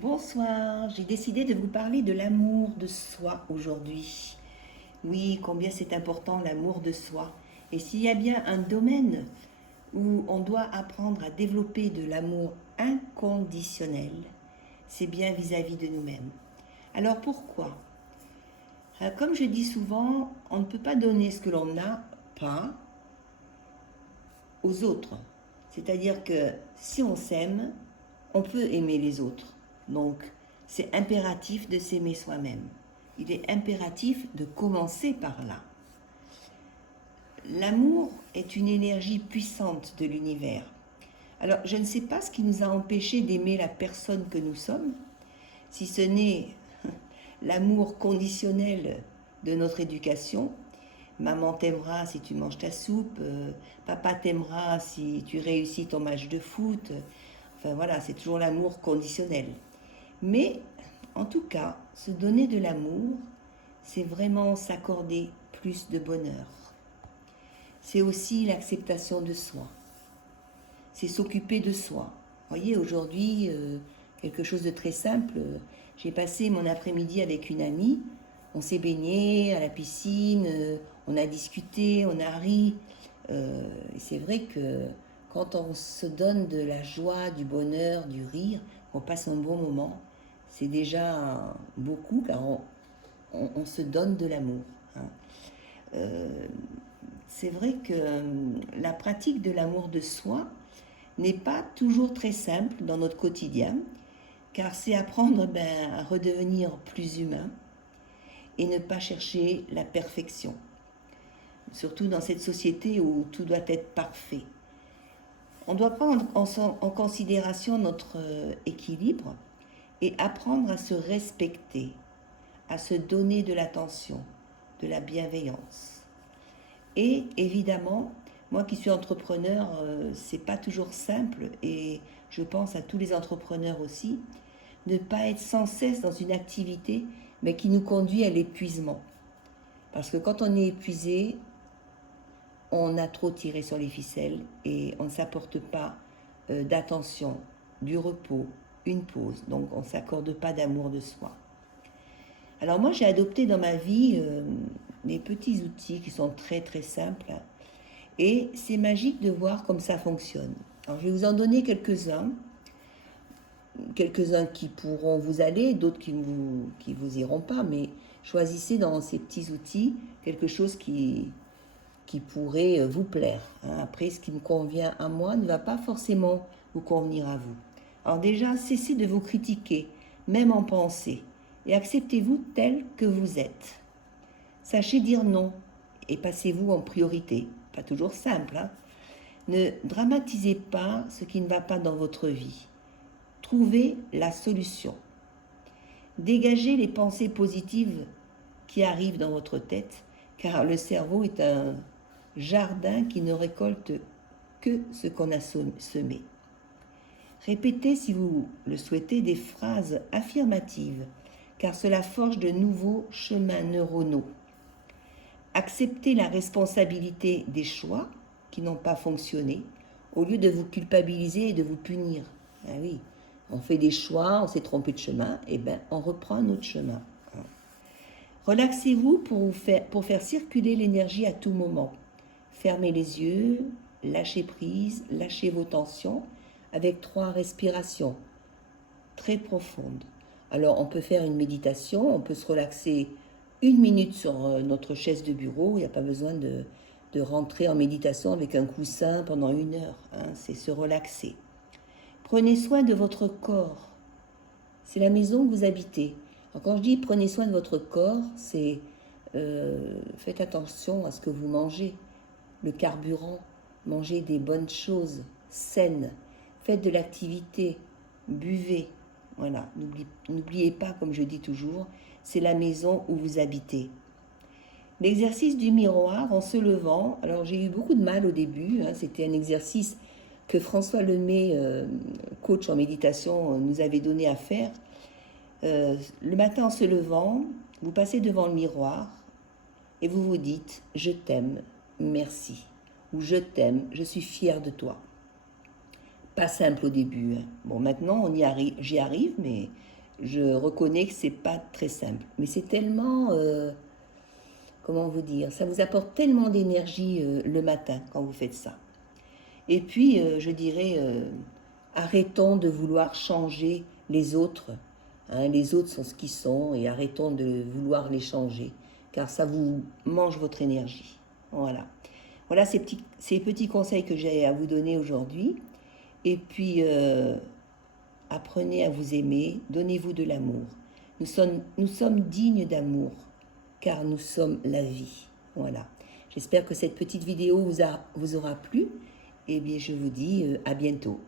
Bonsoir, j'ai décidé de vous parler de l'amour de soi aujourd'hui. Oui, combien c'est important l'amour de soi. Et s'il y a bien un domaine où on doit apprendre à développer de l'amour inconditionnel, c'est bien vis-à-vis de nous-mêmes. Alors pourquoi? Comme je dis souvent, on ne peut pas donner ce que l'on n'a pas aux autres. C'est-à-dire que si on s'aime, on peut aimer les autres. Donc, c'est impératif de s'aimer soi-même. Il est impératif de commencer par là. L'amour est une énergie puissante de l'univers. Alors, je ne sais pas ce qui nous a empêchés d'aimer la personne que nous sommes, si ce n'est l'amour conditionnel de notre éducation. Maman t'aimera si tu manges ta soupe, papa t'aimera si tu réussis ton match de foot. Enfin voilà, c'est toujours l'amour conditionnel. Mais en tout cas, se donner de l'amour, c'est vraiment s'accorder plus de bonheur. C'est aussi l'acceptation de soi. C'est s'occuper de soi. Vous voyez, aujourd'hui, quelque chose de très simple. J'ai passé mon après-midi avec une amie. On s'est baigné à la piscine, on a discuté, on a ri. Et c'est vrai que quand on se donne de la joie, du bonheur, du rire, on passe un bon moment, c'est déjà beaucoup car on se donne de l'amour. Hein. Euh, c'est vrai que la pratique de l'amour de soi n'est pas toujours très simple dans notre quotidien, car c'est apprendre à redevenir plus humain et ne pas chercher la perfection. Surtout dans cette société où tout doit être parfait. On doit prendre en considération notre équilibre et apprendre à se respecter, à se donner de l'attention, de la bienveillance. Et évidemment, moi qui suis entrepreneur, c'est pas toujours simple et je pense à tous les entrepreneurs aussi, ne pas être sans cesse dans une activité mais qui nous conduit à l'épuisement. Parce que quand on est épuisé, on a trop tiré sur les ficelles et on ne s'apporte pas d'attention, du repos, une pause. Donc on ne s'accorde pas d'amour de soi. Alors moi j'ai adopté dans ma vie des petits outils qui sont très très simples et c'est magique de voir comme ça fonctionne. Alors je vais vous en donner quelques-uns qui pourront vous aller, d'autres qui vous iront pas, mais choisissez dans ces petits outils quelque chose qui pourrait vous plaire. Hein. Après, ce qui me convient à moi ne va pas forcément vous convenir à vous. Alors déjà, cessez de vous critiquer, même en pensée, et acceptez-vous tel que vous êtes. Sachez dire non et passez-vous en priorité. Pas toujours simple. Hein. Ne dramatisez pas ce qui ne va pas dans votre vie. Trouvez la solution. Dégagez les pensées positives qui arrivent dans votre tête, car le cerveau est un jardin qui ne récolte que ce qu'on a semé. Répétez, si vous le souhaitez, des phrases affirmatives, car cela forge de nouveaux chemins neuronaux. Acceptez la responsabilité des choix qui n'ont pas fonctionné, au lieu de vous culpabiliser et de vous punir. Ah oui, on fait des choix, on s'est trompé de chemin, et bien on reprend notre chemin. Relaxez-vous pour faire circuler l'énergie à tout moment. Fermez les yeux, lâchez prise, lâchez vos tensions avec 3 respirations très profondes. Alors on peut faire une méditation, on peut se relaxer 1 minute sur notre chaise de bureau, il n'y a pas besoin de rentrer en méditation avec un coussin pendant 1 heure, hein, c'est se relaxer. Prenez soin de votre corps, c'est la maison que vous habitez. Alors quand je dis prenez soin de votre corps, c'est faites attention à ce que vous mangez, le carburant, mangez des bonnes choses saines, faites de l'activité, buvez. Voilà, n'oubliez pas, comme je dis toujours, c'est la maison où vous habitez. L'exercice du miroir en se levant, alors j'ai eu beaucoup de mal au début, hein, c'était un exercice que François Lemay, coach en méditation, nous avait donné à faire. Le matin en se levant, vous passez devant le miroir et vous vous dites « Je t'aime, merci » ou « Je t'aime, je suis fière de toi ». pas simple au début, hein. Bon, maintenant, j'y arrive, mais je reconnais que c'est pas très simple. Mais c'est tellement, comment vous dire, ça vous apporte tellement d'énergie le matin quand vous faites ça. Et puis, je dirais, arrêtons de vouloir changer les autres. Hein. Les autres sont ce qu'ils sont et arrêtons de vouloir les changer, car ça vous mange votre énergie. Voilà. Voilà ces petits conseils que j'ai à vous donner aujourd'hui. Et puis, apprenez à vous aimer, donnez-vous de l'amour. Nous sommes dignes d'amour, car nous sommes la vie. Voilà. J'espère que cette petite vidéo vous aura plu. Et bien, je vous dis à bientôt.